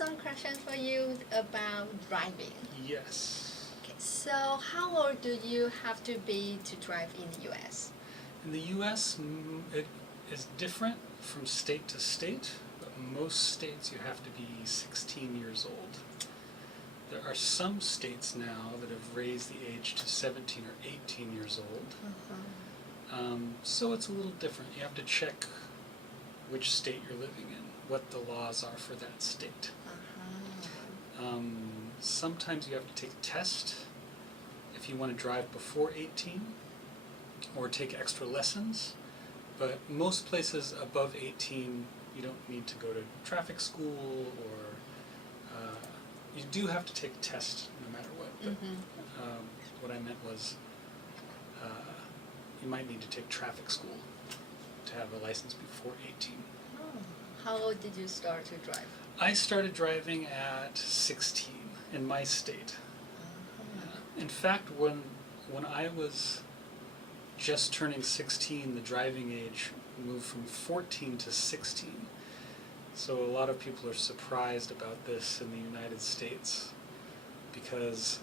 some questions for you about driving. Yes. Okay, so how old do you have to be to drive in the U.S.? In the U.S., it is different from state to state, but most states you have to be 16 years old. There are some states now that have raised the age to 17 or 18 years old. So it's a little different. You have to check which state you're living in, what the laws are for that state. Sometimes you have to take a test if you want to drive before 18, or take extra lessons. But most places above 18, you don't need to go to traffic school, or you do have to take a test no matter what. But what I meant was you might need to take traffic school to have a license before 18. Oh. How old did you start to drive? I started driving at 16 in my state. In fact, when I was just turning 16, the driving age moved from 14 to 16. So a lot of people are surprised about this in the United States, because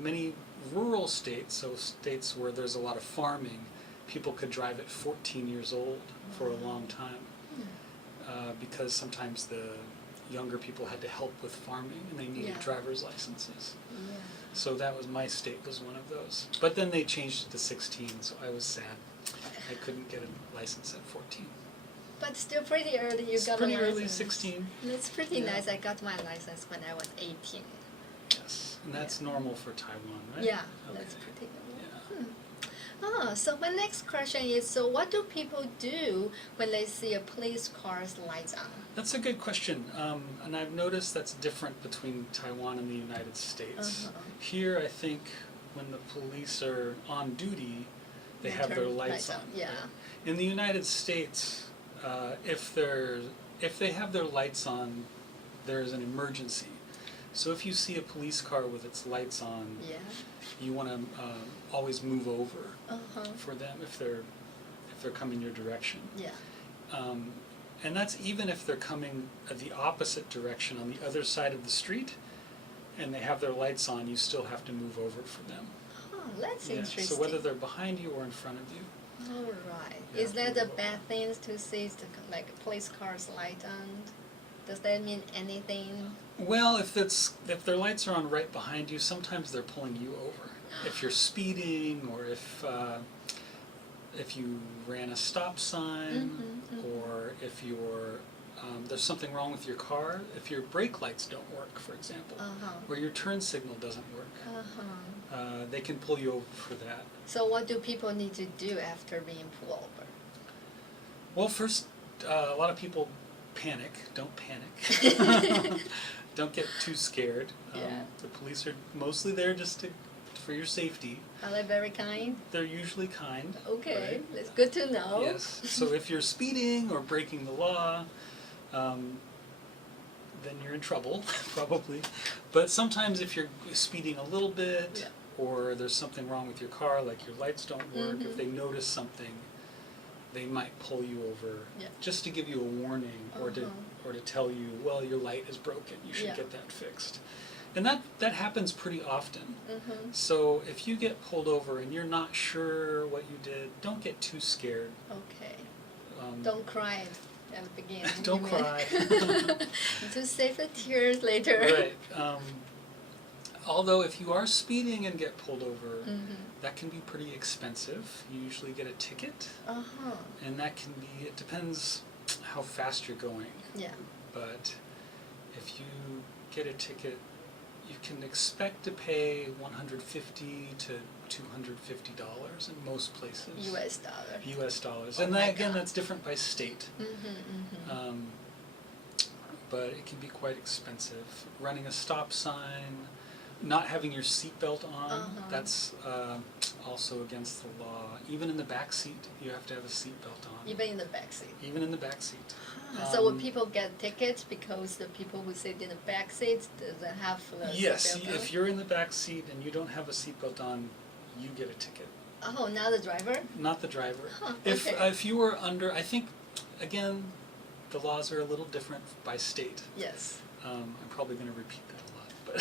many rural states, so states where there's a lot of farming, people could drive at 14 years old for a long time, because sometimes the younger people had to help with farming and they needed driver's licenses. So that was, my state was one of those. But then they changed it to 16, so I was sad. I couldn't get a license at 14. But still pretty early you It's got a pretty license. early, 16. It's pretty nice. I got my license when I was 18. Yes, and that's normal for Taiwan, right? Yeah, Okay. that's pretty normal. Yeah. So my next question is, so what do people do when they see a police car's lights on? That's a good question, and I've noticed that's different between Taiwan and the United States. Here, I think when the police are on duty, they have their lights on. Yeah. In the United States, if they have their lights on, there's an emergency. So if you see a police car with its lights on, you want to always move over for them if they're coming your direction. And that's even if they're coming the opposite direction on the other side of the street, and they have their lights on, you still have to move over for them. Oh, that's interesting. So whether they're behind you or in front of you. All right. Is that a bad thing to see, like police cars light on? Does that mean anything? Well, if their lights are on right behind you, sometimes they're pulling you over. If you're speeding, or if you ran a stop sign, or if there's something wrong with your car, if your brake lights don't work, for example, or your turn signal doesn't work, they can pull you over for that. So what do people need to do after being pulled over? Well, first, a lot of people panic. Don't panic. Don't get too scared. The police are mostly there just for your safety. Are they very kind? They're usually kind. Okay, right? that's good to know. Yes. So if you're speeding or breaking the law, then you're in trouble, probably. But sometimes if you're speeding a little bit, or there's something wrong with your car, like your lights don't work, if they notice something, they might pull you over just to give you a warning, or to tell you, well, your light is broken, you should get that fixed. And that happens pretty often. So if you get pulled over and you're not sure what you did, don't get too scared. Okay. Don't cry at the beginning. Don't cry. To save the tears later. Right. Although if you are speeding and get pulled over, that can be pretty expensive. You usually get a ticket. And that can be, it depends how fast you're going. But if you get a ticket, you can expect to pay $150 to $250 in most places. U.S. dollars. U.S. dollars. And that, again, that's different by state. But it can be quite expensive. Running a stop sign, not having your seatbelt on, that's also against the law. Even in the back seat, you have to have a seatbelt on. Even in the back seat? Even in the back seat. So will people get tickets because the people who sit in the back seats doesn't have the Yes, seatbelt on? if you're in the back seat and you don't have a seatbelt on, you get a ticket. Oh, not the driver? Not the driver. Okay. If you were under, I think, again, the laws are a little different by state. Yes. I'm probably going to repeat that a lot, but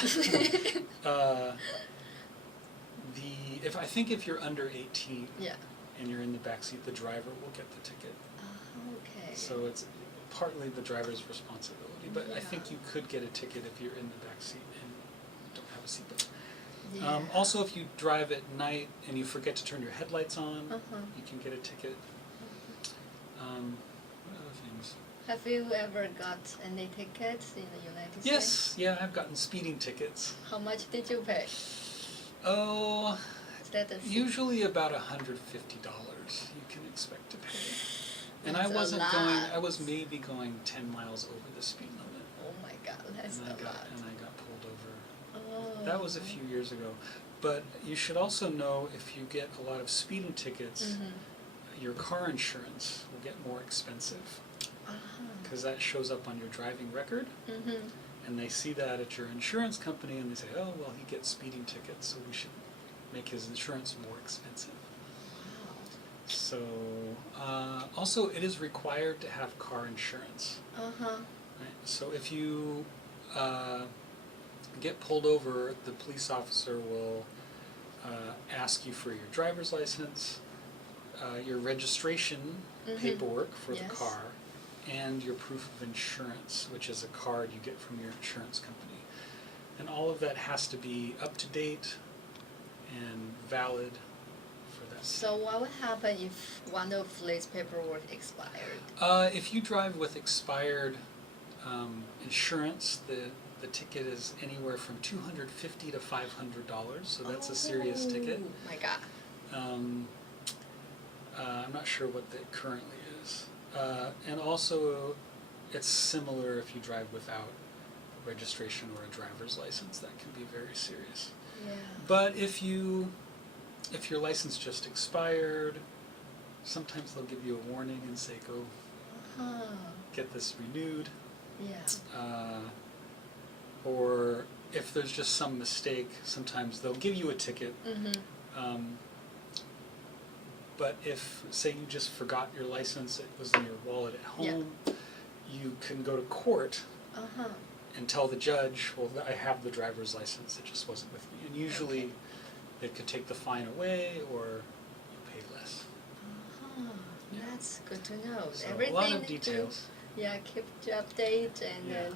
I think if you're under 18 Yeah. and you're in the back seat, the driver will get the ticket. Okay. So it's partly the driver's responsibility, but I think Yeah. you could get a ticket if you're in the back seat and don't have a seatbelt. Yeah. Also, if you drive at night and you forget to turn your headlights on, you can get a ticket. What other things? Have you ever got any tickets in the United States? Yes, yeah, I've gotten speeding tickets. How much did you pay? Oh, Is that a fee? usually about $150 you can expect to pay. And That's I wasn't a going, lot. I was maybe going 10 miles over the speed limit. Oh my God, that's and a I got lot. and I got pulled over. Oh. That was a few years ago. But you should also know if you get a lot of speeding tickets, your car insurance will get more expensive because that shows up on your driving record, and they see that at your insurance company and they say, oh, well, he gets speeding tickets, so we should make his insurance more expensive. Wow. So, also it is required to have car insurance. Right? So if you get pulled over, the police officer will ask you for your driver's license, your registration paperwork for the Yes. car, and your proof of insurance, which is a card you get from your insurance company. And all of that has to be up to date and valid for that. So what would happen if one of these paperwork expired? If you drive with expired insurance, the ticket is anywhere from $250 to $500, so that's a serious ticket. Oh my God. I'm not sure what that currently is. And also, it's similar if you drive without registration or a driver's license. That can be very serious. Yeah. But if your license just expired, sometimes they'll give you a warning and say, go get this renewed. Yeah. Or if there's just some mistake, sometimes they'll give you a ticket. But if, say, you just forgot your license, it was in your wallet at home, you can go to court and tell the judge, well, I have the driver's license, it just wasn't with me. And usually they could take the fine away or you pay less. Yeah. That's good to know. So Everything a lot of details. keep to update and then.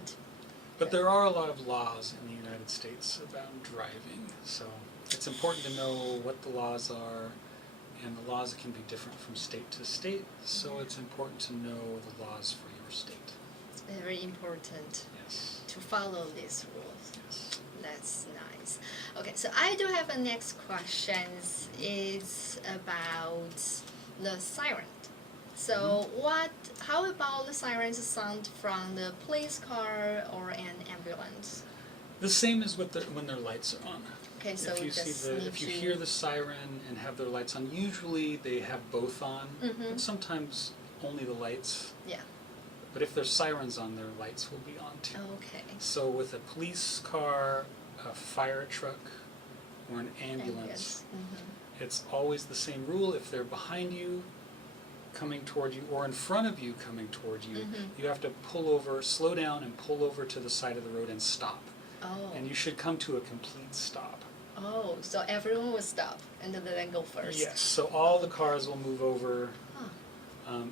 But there are a lot of laws in the United States about driving, so it's important to know what the laws are, and the laws can be different from state to state, so it's important to know the laws for your state. It's very important to follow these rules. Yes. That's nice. Okay, so I do have a next question. Is about the siren. So how about the sirens sound from the police car or an ambulance? The same as with when their lights are on. Okay, so if you hear the siren and have their lights on, usually they have both on, but sometimes only the lights. Yeah. But if there's sirens on, their lights will be on too. Okay. So with a police car, a fire truck, or an ambulance, it's always the same rule. If they're behind you, coming toward you, or in front of you coming toward you, you have to pull over, slow down and pull over to the side of the road and stop. Oh. And you should come to a complete stop. Oh, so everyone will stop and then go first. Yes, so all the cars will move over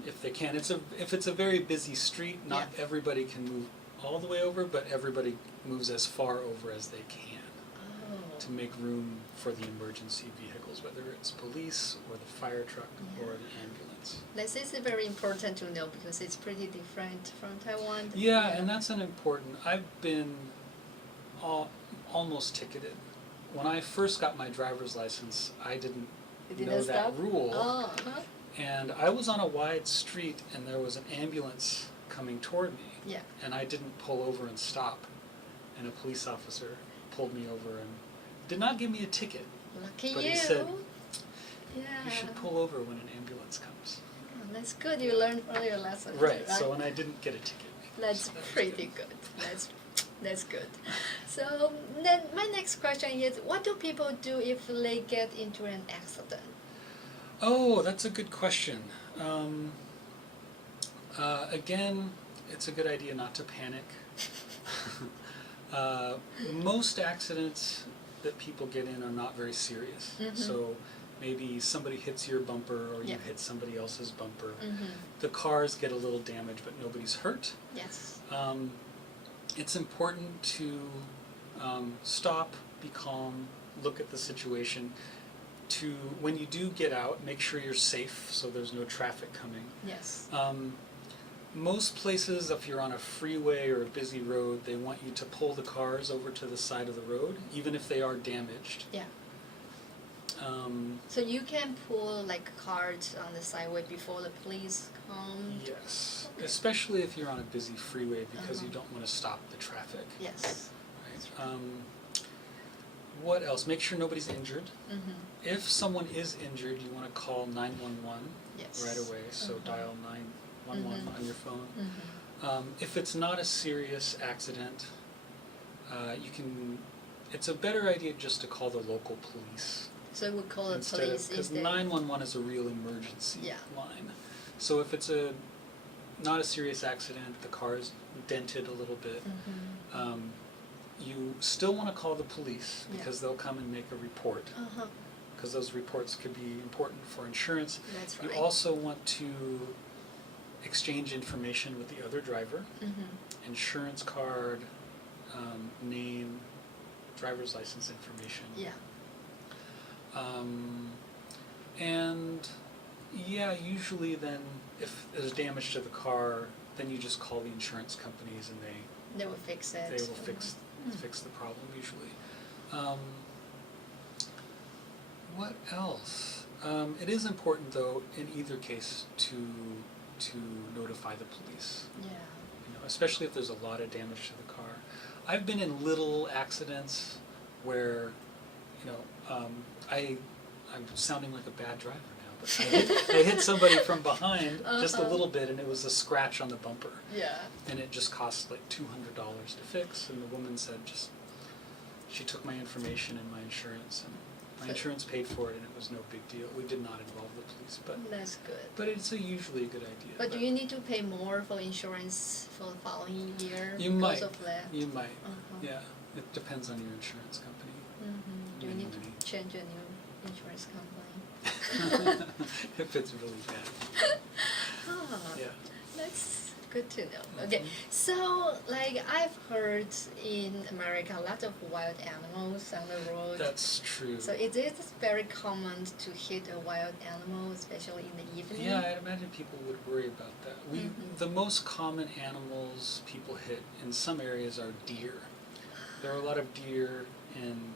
if they can. If it's a very busy street, not everybody can move all the way over, but everybody moves as far over as they can to make room for the emergency vehicles, whether it's police or the fire truck or the ambulance. This is very important to know because it's pretty different from Taiwan. Yeah, and that's an important. I've been almost ticketed. When I first got my driver's license, I didn't know that rule. And I was on a wide street and there was an ambulance coming toward me. Yeah. And I didn't pull over and stop. And a police officer pulled me over and did not give me a ticket. Lucky but you. He said, yeah. you should pull over when an ambulance comes. Oh, that's good. You learned from your lesson. Right. So, and I didn't get a ticket. That's so pretty good. That's good. So then my next question is, what do people do if they get into an accident? Oh, that's a good question. Again, it's a good idea not to panic. Most accidents that people get in are not very serious. So maybe somebody hits your bumper or you hit somebody else's bumper. The cars get a little damaged, but nobody's hurt. Yes. It's important to stop, be calm, look at the situation. When you do get out, make sure you're safe so there's no traffic coming. Yes. Most places, if you're on a freeway or a busy road, they want you to pull the cars over to the side of the road, even if they are damaged. Yeah. So you can pull like cars on the sideway before the police come? Yes, especially if you're on a busy freeway because you don't want to stop the traffic. Yes. Right. What else? Make sure nobody's injured. If someone is injured, you want to call 911 right away, so dial 911 on your phone. If it's not a serious accident, it's a better idea just to call the local police. So we call the police because 911 is a real emergency line. So if it's not a serious accident, the car is dented a little bit, you still want to call the police because they'll come and make a report. Because those reports could be important for insurance. That's right. You also want to exchange information with the other driver, insurance card, name, driver's license information. And usually then if there's damage to the car, then you just call the insurance companies and they will fix it. They will fix the problem usually. What else? It is important though in either case to notify the police. Especially if there's a lot of damage to the car. I've been in little accidents where I'm sounding like a bad driver now, but I hit somebody from behind just a little bit, and it was a scratch on the bumper. And it just cost like $200 to fix, and the woman said she took my information and my insurance, and my insurance paid for it, and it was no big deal. We did not involve the police, but that's good. But it's usually a good idea. But do you need to pay more for insurance for the following year you because might. of that? You might. Yeah, it depends on your insurance company. Do you need to change a new insurance company? If it's really bad. Yeah. That's good to know. Okay, so like I've heard in America a lot of wild animals on the road. That's true. So it is very common to hit a wild animal, especially in the evening. Yeah, I imagine people would worry about that. The most common animals people hit in some areas are deer. There are a lot of deer in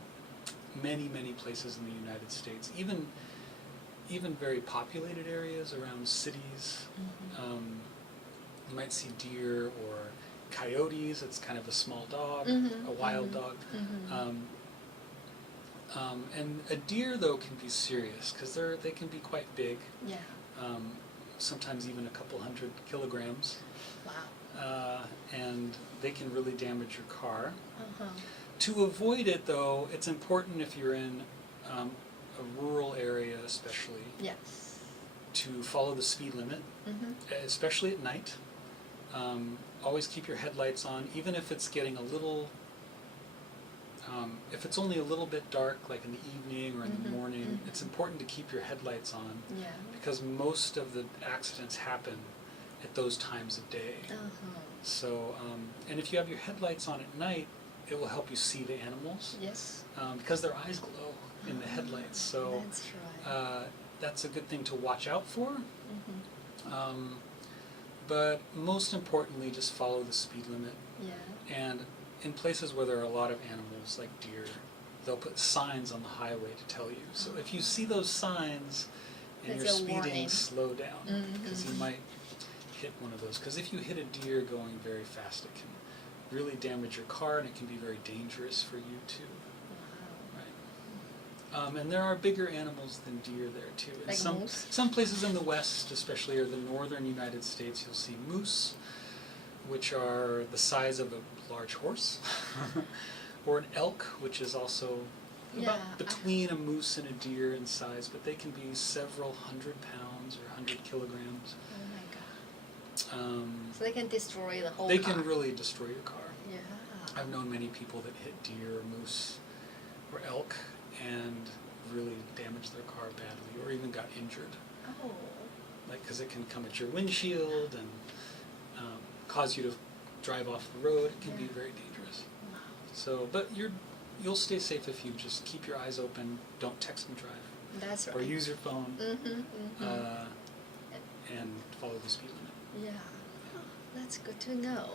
many, many places in the United States, even very populated areas around cities. You might see deer or coyotes. It's kind of a small dog, a wild dog. And a deer, though, can be serious because they can be quite big. Sometimes even a couple 100 kilograms. Wow. And they can really damage your car. To avoid it, though, it's important if you're in a rural area especially to follow the speed limit, especially at night. Always keep your headlights on, even if it's getting a little, if it's only a little bit dark, like in the evening or in the morning, it's important to keep your headlights on because most of the accidents happen at those times of day. So, and if you have your headlights on at night, it will help you see the animals. Because their eyes glow in the headlights. So that's right. That's a good thing to watch out for. But most importantly, just follow the speed limit. And in places where there are a lot of animals, like deer, they'll put signs on the highway to tell you. So if you see those signs and you're speeding, slow down, because you might hit one of those. Because if you hit a deer going very fast, it can really damage your car, and it can be very dangerous for you too. Right. And there are bigger animals than deer there too. In like some places in the West, especially, or the northern United States, you'll see moose, which are the size of a large horse, or an elk, which is also about between a moose and a deer in size, but they can be several 100 pounds or 100 kilograms. So they can destroy the whole car. They car. can really destroy your car. I've known many people that hit deer or moose or elk and really damaged their car badly or even got injured. Oh. Like, because it can come at your windshield and cause you to drive off the road. It can be very dangerous. Wow. So, but you'll stay safe if you just keep your eyes open, don't text and drive. That's right. Or use your phone Mm-hmm. and follow the speed limit. Yeah. Oh, that's good to know.